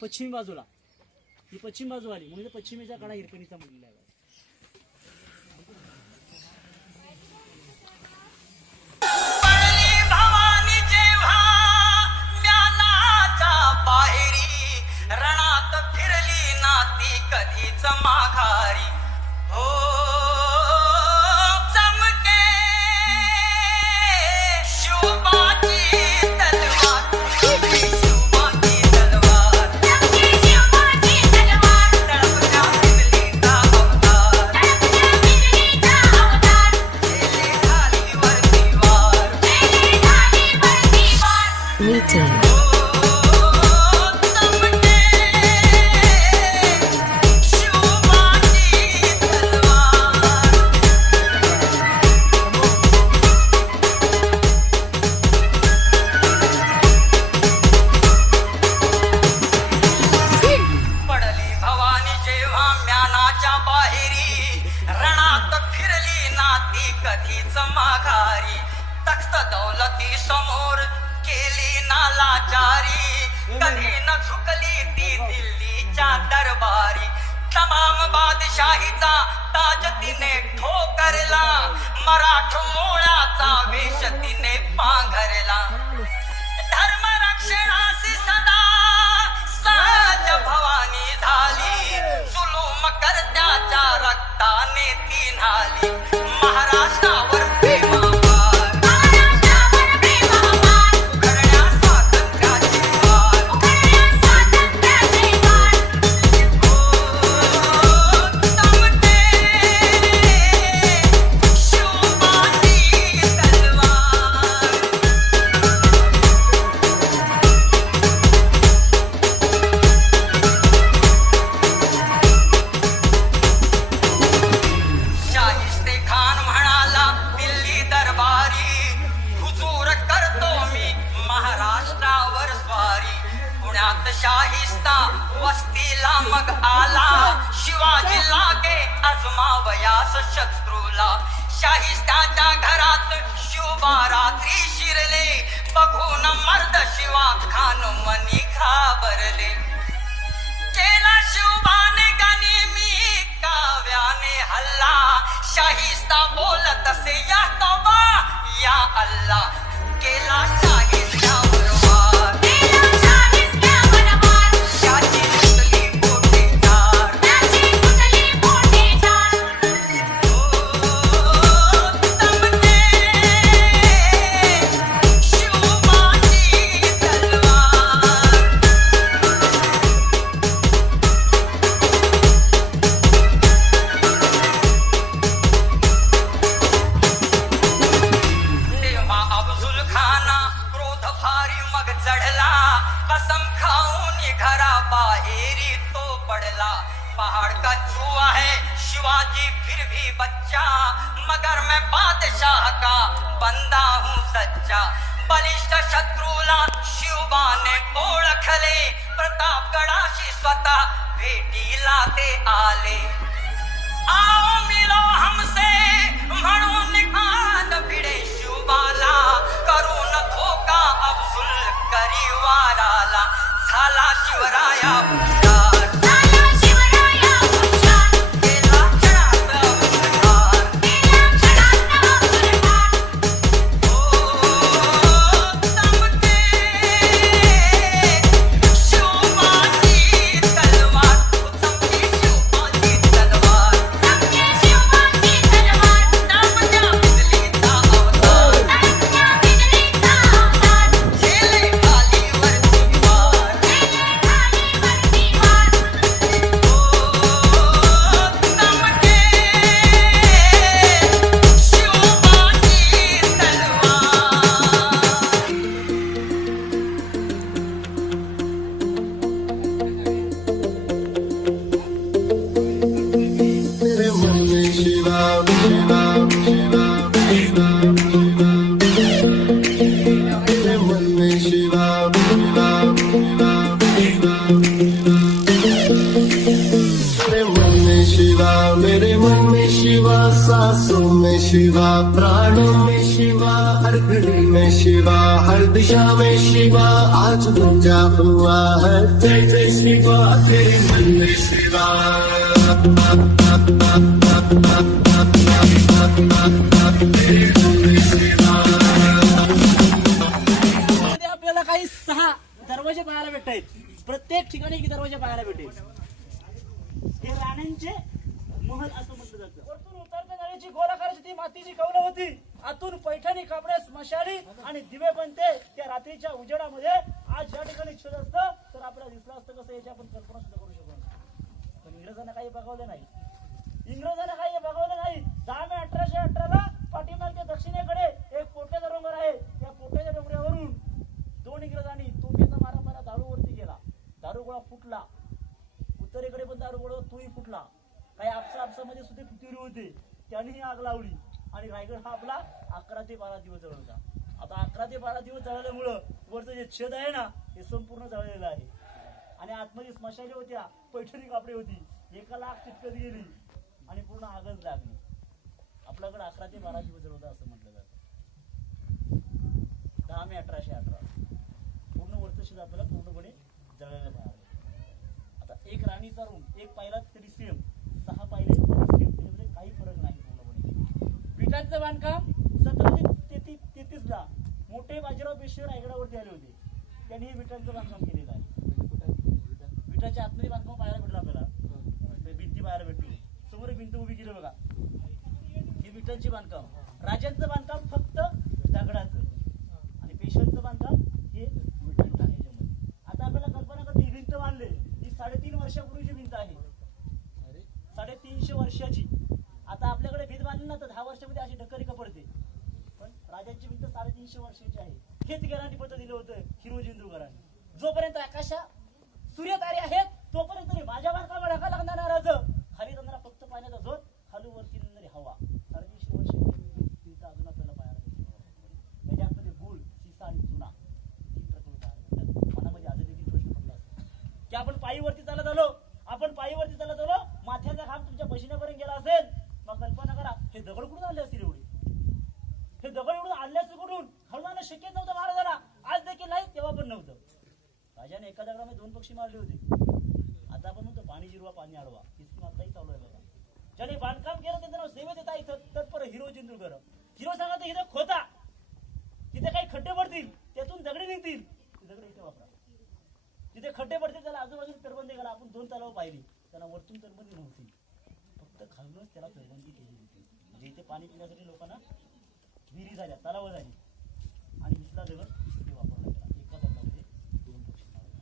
पश्चिमी बाजूला, ही पश्चिम बाजू आली म्हणजे पश्चिमेचा कडा हिरकणीचा म्हणलेला आहे. रणात फिरली नाती कधीच माघारी हो चमके शिवबाची तलवार शिवबाची तलवार शिवबाची तलवार तळपत्या बिजलीचा अवतार बिजलीचा अवतार गेले ढालीवर दिवार गेले ढालीवर दिवार कधीच माघारी तख्त दौलती समोर केली नालाचारी कधी न झुकली ती दिल्लीच्या दरबारी तमाम बादशाहीचा ताज तिने ठोकरला मराठमोळ्याचा वेश तिने पांघरला धर्म रक्षणासी सदा सहज भवानी झाली जुलूम करत्याच्या रक्ताने ती न्हाली महाराष्ट्रावर प्रेमापार महाराष्ट्रावर प्रेमापार उघडण्या स्वातंत्र्याची वाट उघडण्या स्वातंत्र्याची वाट तमते शिवबाची तलवार शाहिस्ते खान म्हणाला दिल्ली दरबारी हुजूर करतो मी महाराष्ट्रावर स्वारी पुण्यात शाहिस्ता वस्तीला मग आला शिवाजी लागे अजमावयास शत्रूला शाहिस्त्याच्या घरात शिवबा रात्री शिरले बघून मर्द शिवा खान मनी घाबरले केला शिवबाने गनिमी काव्याने हल्ला शाहिस्ता बोलत असे या तौबा या अल्लाह केला शाहिस्त्यावर वार केला शाहिस्त्यावर वार शाची कुठली बोटे चार त्याची कुठली बोटे चार तमते शिवबाची तलवार तेव्हा अफजुल खाना क्रोध भारी मग चढला कसम खाऊन घरा बाहेरी तो पडला पहाड़ का छुआ है शिवाजी फिर भी बच्चा मगर मैं बादशाह का बंदा हूँ सच्चा बलिष्ठ शत्रूला शिवबाने ओळखले प्रतापगडाशी स्वतः भेटीला ते आले आओ मिलो हमसे म्हणून कान भिडे शिवबाला करून धोका अफजुल करी वाराला झाला शिवराया हुशार झाला शिवराया हुशार केला क्षणात अफजुलखान केला क्षणात अफजुलखान तमते शिवबाची तलवार चमके शिवबाची तलवार चमके शिवबाची तलवार तळपत्या बिजलीचा अवतार तळपत्या बिजलीचा अवतार गेले ढालीवर दिवार गेले ढालीवर दिवार तमते शिवबाची तलवार मेरे मन में शिवा शिवा शिवा शिवा शिवा मेरे मन में शिवा शिवा शिवा शिवा मेरे मन में शिवा मेरे मन में शिवा शिवा, सांसों में शिवा, प्राणों में शिवा, हर घड़ी में शिवा, हर दिशा में शिवा, आज गुंजा हुआ है जय जय शिवा, तेरे मन में शिवा। मध्ये आपल्याला काही 6 दरवाजे पाहायला भेटतात. प्रत्येक ठिकाणी एक दरवाजा पाहायला भेटेल. हे राण्यांचे महल असं म्हटलं जातं. वरतून उतरत्या जाण्याची गोलाकाराची ती मातीची कौलं होती. आतून पैठणी, कापडे, मशाली आणि दिवे बनते. त्या रात्रीच्या उजेडामध्ये आज या ठिकाणी छत असतं तर आपल्याला दिसलं असतं कसं, याची आपण कल्पना सुद्धा करू शकतो. पण इंग्रजांना काही बघवलं नाही. 10 मे 1818 पाठीमागच्या दक्षिणेकडे एक पोट्याचा डोंगर आहे. त्या पोट्याच्या डोंगरावरून 2 इंग्रजांनी तोफेचा मारा दारूवरती गेला. दारूगोळा फुटला. उत्तरेकडे पण दारूगोळा तोही फुटला. काही आपसामध्ये सुद्धा फितुरी होते, त्यांनीही आग लावली आणि रायगड हा आपला 11 ते 12 दिवस जळवला. आता 11 ते 12 दिवस जळल्यामुळं वरचं जे छत आहे ना हे संपूर्ण जळलेलं आहे. आणि आतमध्ये स्मशाने होत्या, पैठणी कापडे होती. 1 लाख चिटकत गेली आणि पूर्ण आगच लागली. आपल्याकडे 11 ते 12 दिवस जळवता असं म्हटलं जातं. 10 मे 1818 पूर्ण वरचं शेत आपल्याला पूर्णपणे जळायला मिळालं. आता एक राणीचा रूम, एक पाहिला तरी सेम, 6 पाहिले तरी सेम, त्याच्यामध्ये काही फरक नाही पूर्णपणे. विटांचं बांधकाम 1733 ला मोठे बाजीराव पेशवे रायगडावरती आले होते. त्यांनी हे विटांचं बांधकाम केलेलं आहे. विटाच्या आतमध्ये बांधकाम पाहायला भेटलं आपल्याला. भिंती पाहायला भेटली. समोर भिंत उभी केली बघा. हे विटांचे बांधकाम. राजांचं बांधकाम फक्त दगडाचं आणि पेशव्यांचं बांधकाम हे विटांचं आहे. आता आपल्याला कल्पना करते ही भिंत बांधली, ही 3.5 वर्षापूर्वीची भिंत आहे. 350 वर्षाची. आता आपल्याकडे भिंत बांधली ना तर 10 वर्षामध्ये अशी ढक्करी पडते. पण राजांची भिंत 350 वर्षाची आहे. हेच गेरांनी पत्र दिलं होतं हिरोजिंदूकरांनी. जोपर्यंत आकाशात सूर्यतारे आहेत तोपर्यंत माझ्या बांधकामाला ढका लागणार राजा. खाली जाणारा फक्त पाण्याचा झोत, खाली वरती येणारी हवा. 350 वर्ष भिंत अजून आपल्याला पाहायला भेटते. त्याच्या आतमध्ये गुळ, सिसा आणि चुना ही प्रकल्प पाहायला भेटतात. मनामध्ये आजही देखील प्रश्न पडला असतो की आपण पायीवरती चालत आलो, माथ्याचा घाम तुमच्या पशिन्यापर्यंत गेला असेल. मग कल्पना करा हे दगड कुठून आणले असतील एवढे. हे दगड एवढून आणले असतील कुठून? हळूहळू शक्यच नव्हतं महाराजांना. आज देखील नाही, तेव्हा पण नव्हतं. राजाने एका दगडामध्ये 2 पक्षी मारले होते. आता आपण म्हणतो पाणी जिरवा पाणी अडवा, ही स्कीम आताही चालू आहे बघा. ज्याने बांधकाम केलं त्यांचं नाव सेवेत येता इथं तत्पर हिरोजिंदूकर. हिरो सांगा तर इथं खोता, तिथे काही खड्डे पडतील त्यातून दगडे निघतील, ते दगड इथे वापरा. तिथे खड्डे पडतील त्याला आजूबाजूला तटबंदी करा. आपण 2 तलाव पाहिली, त्याला वरतून तटबंदी नव्हती, फक्त खालूनच त्याला तटबंदी केली होती. म्हणजे इथे पाणी पिण्यासाठी लोकांना विहिरी झाल्या, तलाव झाली आणि इथला दगड इथे वापरला गेला. एका दगडामध्ये 2 पक्षी मारले.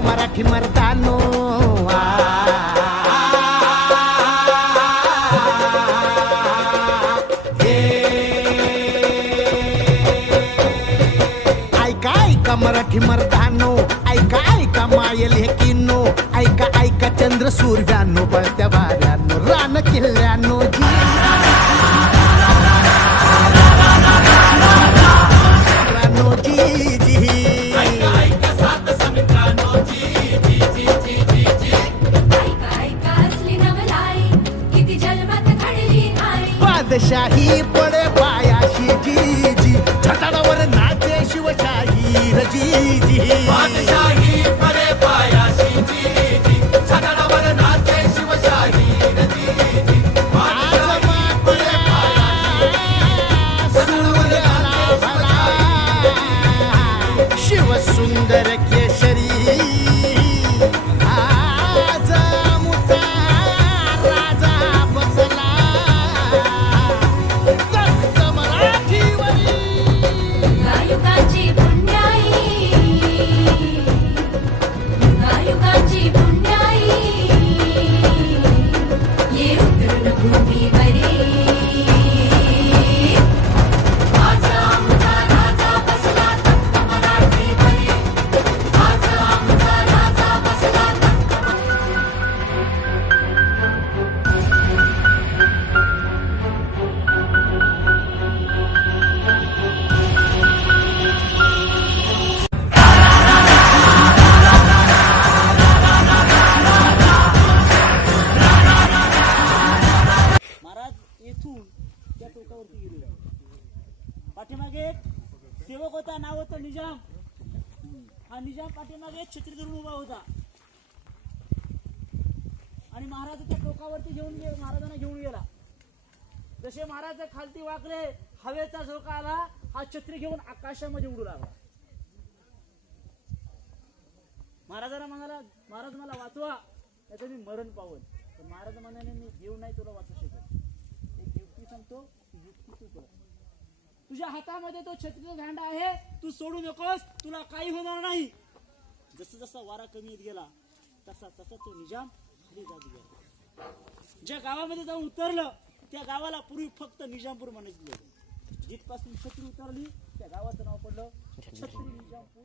मराठी मर्दानो ऐका ऐका मराठी मर्दानो, ऐका ऐका मायल हे किनो, ऐका ऐका चंद्र सूर्यानो, बळत्या वाऱ्यानो, रान किल्ल्यानो जी जी शाही पडे पायाशी जी जी जी छताडावर नाचे शिवशाही र जी जी बादशाही परे पायाशी जी जी छताडावर नाचे शिवशाही र जी जी आज मात्र सुंदराला भला शिव सुंदर केशरी आज मुचा राजा बसला तख्त मराठीवरी गायुगाची पुण्याई गायुगाची पुण्याई ये उतरण भूमीवरी आजा आमचा राजा बसला तख्त मराठीवरी आजा आमचा राजा बसला महाराज येथून त्या टोकावरती गेले. पाठीमागे एक सेवक होता, नाव होतं निजाम. हा निजाम पाठीमागे एक छत्री धरून उभा होता आणि महाराज त्या टोकावरती महाराजांना घेऊन गेला. जसे महाराज खालती वाकले, हवेचा झोका आला, हा छत्री घेऊन आकाशामध्ये उडू लागला. महाराजांना म्हणाला, महाराज मला वाचवा, नाही तर मी मरण पावन. तर महाराज म्हणाले, मी देव नाही तुला वाचू शकत. एक युक्ती सांगतो, ती युक्ती तू कर. तुझ्या हातामध्ये तो छत्रीचा दांडा आहे, तू सोडू नकोस, तुला काही होणार नाही. जसं जसा वारा कमी येत गेला तसा तसा तो निजाम खाली जात गेला. ज्या गावामध्ये जाऊन उतरलं त्या गावाला पूर्वी फक्त निजामपूर म्हणायचं होतं. जिथपासून छत्री उतरली त्या गावाचं नाव पडलं छत्री निजामपूर.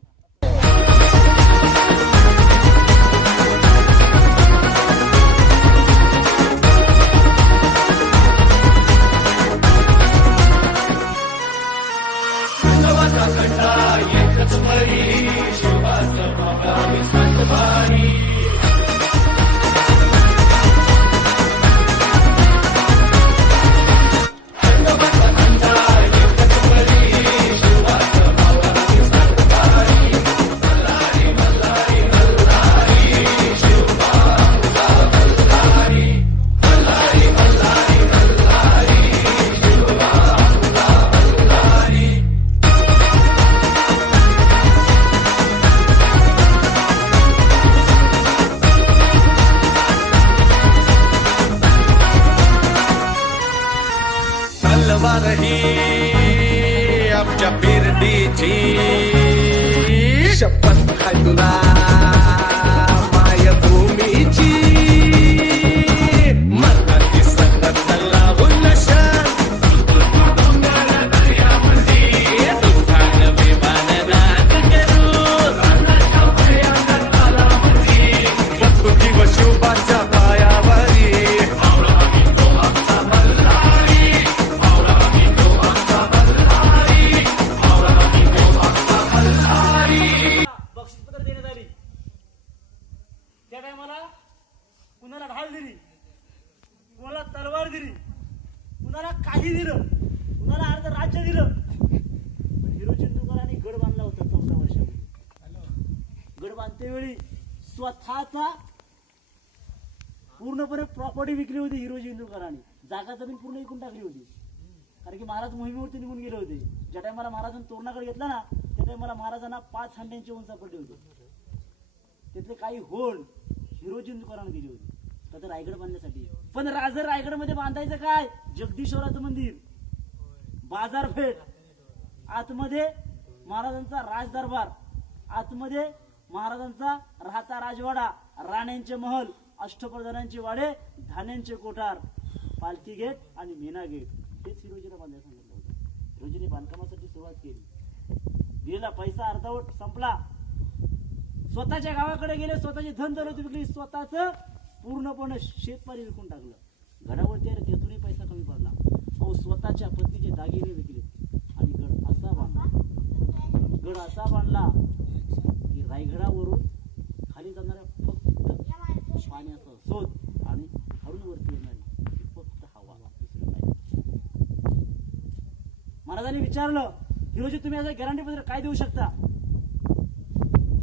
तलवार ही आमच्या बिरडीची शपथ आहे तुला मायभूमीची मराठी सतत लावून नशा तुफान विमान नाच करू प्रकृती व शिवबाच्या पायावरी बक्षीसपत्र देण्यात आली. त्या टायमाला कुणाला ढाल दिली, कुणाला तलवार दिली, कुणाला काही दिलं, कुणाला अर्ध राज्य दिलं. पण हिरो चिंदूकरांनी गड बांधला होता 14 वर्षापूर्वी. गड बांधतेवेळी स्वतःचा पूर्णपणे प्रॉपर्टी विकली होती हिरो चिंदूकरांनी. जागा जमीन पूर्ण विकून टाकली होती. कारण की महाराज मोहिमेवरती निघून गेले होते. ज्या टायमाला महाराजांनी तोरणाकडे घेतला ना त्या टायमाला महाराजांना 5 हांड्यांची ऊन सापडली होती. तिथले काही होल हिरो चिंदूकरांनी दिली होती का तर रायगड बांधण्यासाठी. पण रायगड मध्ये बांधायचं काय, जगदीश्वराचं मंदिर, बाजारपेठ, आतमध्ये महाराजांचा राजदरबार, आतमध्ये महाराजांचा राहता राजवाडा, राण्यांचे महल, अष्टप्रधानांचे वाडे, धान्यांचे कोठार, पालखी गेट आणि मीना गेट. हेच हिरोजीला बांधायला सांगितलं होतं. हिरोजीने बांधकामासाठी सुरुवात केली. दिलेला पैसा अर्धवट संपला. स्वतःच्या गावाकडे गेले, स्वतःची धन दौलत विकली, स्वतःच पूर्णपणे शेतमारी विकून टाकलं. घडावरती त्यातूनही पैसा कमी पडला. अहो स्वतःच्या पत्नीचे दागिने विकले आणि गड असा बांधला की रायगडावरून खाली जाणाऱ्या फक्त पाण्याचा शोध आणि खालून वरती येणारी फक्त हवा, दुसरं काय. महाराजांनी विचारलं, हिरोजी तुम्ही याचं गॅरंटी पत्र काय देऊ शकता?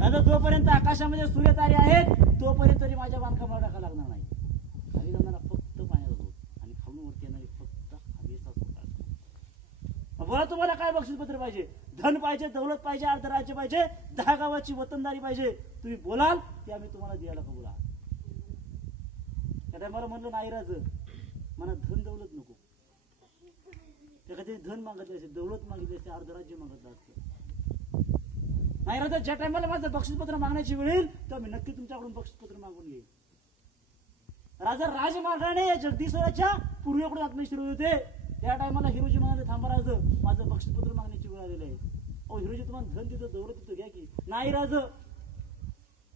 दादा, जोपर्यंत आकाशामध्ये सूर्य तारे आहेत तोपर्यंत तरी माझ्या बांधकामाला टाका लागणार नाही. खाली जाणारा फक्त पाण्याचा दूध आणि खाऊन वरती येणारी फक्त हवेचा सोडा. बोला, तुम्हाला काय बक्षीसपत्र पाहिजे? धन पाहिजे, दौलत पाहिजे, अर्धराज्य पाहिजे, 10 गावाची वतनदारी पाहिजे? तुम्ही बोलाल ते आम्ही तुम्हाला द्यायला कबूल आहात. त्या टायमाला म्हणलं नाही राज, मला धन दौलत नको. त्या कधी धन मागितले असते, दौलत मागितली असते, अर्धराज्य मागितलं असतं. नाही राजा, ज्या टायमाला माझं बक्षीसपत्र मागण्याची वेळ येईल तर मी नक्की तुमच्याकडून बक्षीसपत्र मागून घेईन. राजा राजमार्गाने या जगदीश्वराच्या पूर्वेकडून आत्मनिष्ठ फिरत होते. त्या टायमाला हिरोजी म्हणाले, थांबा राज, माझं बक्षीसपत्र मागण्याची वेळ आलेली आहे. अहो हिरोजी, तुम्हाला धन देतो, दौलत देतो, घ्या की. नाही राज,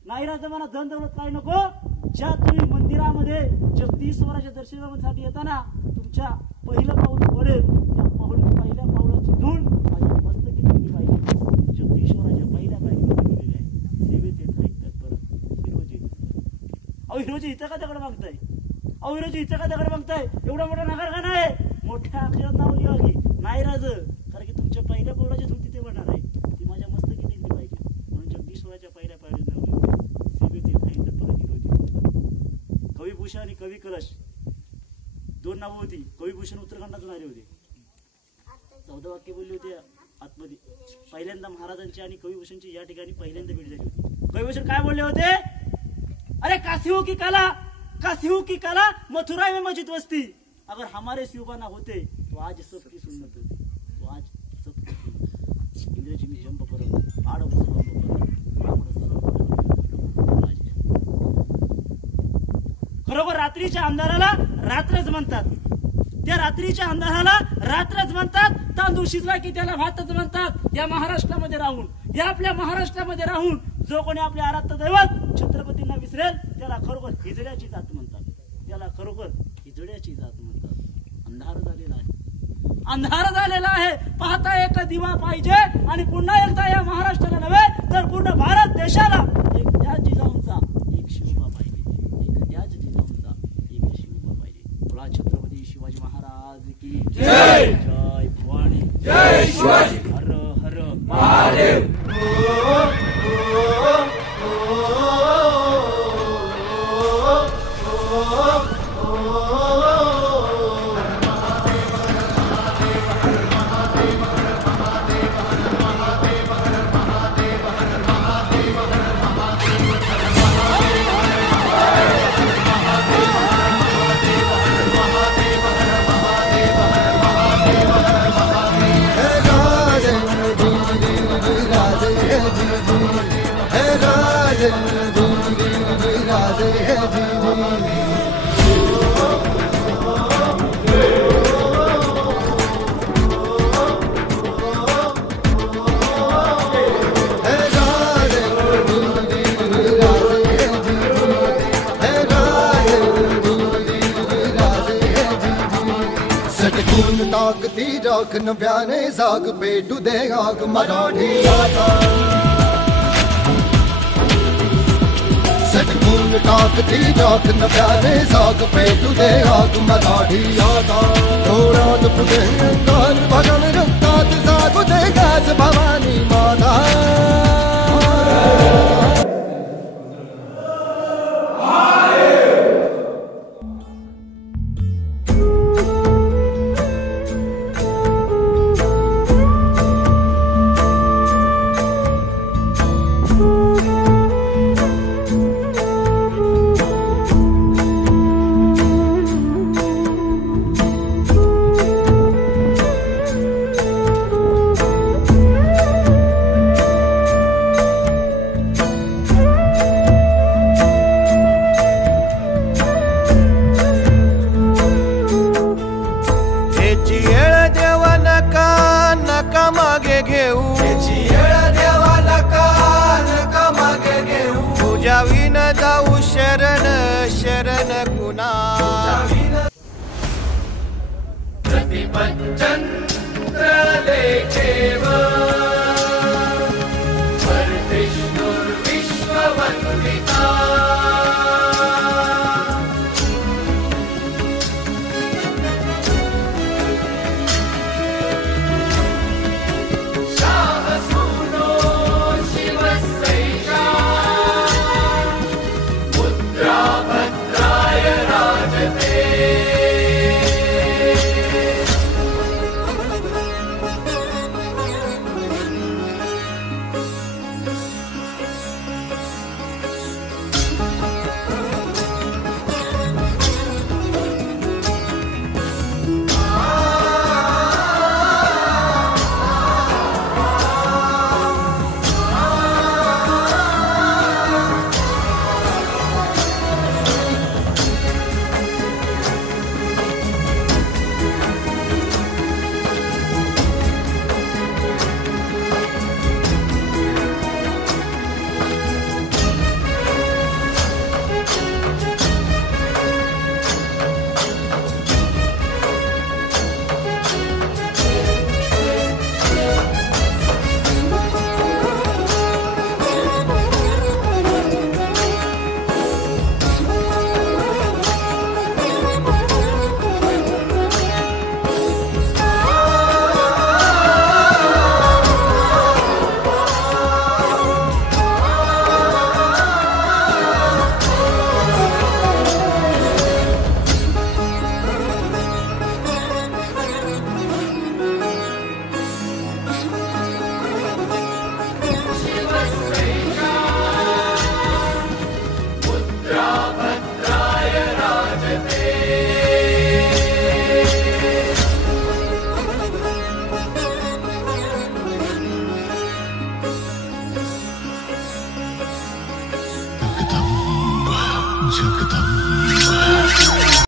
नाही राजा, मला धन दौलत काय नको. ज्या तुम्ही मंदिरामध्ये जगदीश्वराच्या दर्शनासाठी येताना तुमच्या पहिलं पाऊल पडेल त्या पहिल्या पाऊलाची धूळ माझ्या मस्तकी दिली पाहिजे. जगदीश्वराच्या पहिल्या पायरीवर दिलेली आहे. सेवेत येत आहे तत्पर हिरोजी. अहो हिरोजी, इथं का दगड मागताय? अहो हिरोजी, इथं का दगड मागताय? एवढा मोठा नगरखाना आहे, मोठ्या अक्षरात नाव लिहा की. नाही राज, कारण की तुमच्या पहिल्या पावलाची धूळ तिथे पडणार आहे, ती माझ्या मस्तकी दिली पाहिजे. म्हणून जगदीश्वराच्या पहिल्या पायरीवर नाव लिहिले. सेवेत येत आहे तत्पर हिरोजी. कविभूषण आणि कवी कलश 2 नावं होती. कविभूषण उत्तराखंडातून आले होते. 14 वाक्य बोलले होते आतमध्ये. पहिल्यांदा महाराजांची आणि कविभूषणची या ठिकाणी पहिल्यांदा भेट झाली होती. कविभूषण काय बोलले होते? अरे कासियों की कला, कासियों की कला मथुरा में मस्जिद वस्ती, अगर हमारे शिवबाना होते तो आज सबकी सुन्नत होती, तो आज सबकी सुन्नत. इंग्रजी में जंप परत आड खरोखर रात्रीच्या अंधाराला रात्रच म्हणतात. त्या रात्रीच्या अंधाराला रात्रच म्हणतात. तांदूळ शिजला की त्याला भातच म्हणतात. या महाराष्ट्रामध्ये राहून, या आपल्या महाराष्ट्रामध्ये राहून जो कोणी आपले आराध्य दैवत छत्रपतींना विसरेल त्याला खरोखर हिजड्याची जात म्हणतात. त्याला खरोखर हिजड्याची जात म्हणतात. अंधार झालेला आहे, अंधार झालेला आहे. पाहता एक दिवा पाहिजे आणि पुन्हा एकदा या महाराष्ट्राला नव्हे तर पूर्ण भारत देशाला एक त्याच जिजाऊंचा एक शिवबा पाहिजे. एक त्याच जिजाऊंचा एक शिवबा पाहिजे. बोला छत्रपती शिवाजी महाराज की जय. जय भवानी, जय शिवाजी. हर हर महादेव. ताकती राख नव्याने जाग पेटू दे आग मराठी आता. सटकून ताकती राख नव्याने जाग पेटू दे आग मराठी आता. डोळ्यात पुढे अंगार भगन रक्तात जागू दे गाज भवानी माता. जाऊ शरण शरण कुणा. प्रतिपंच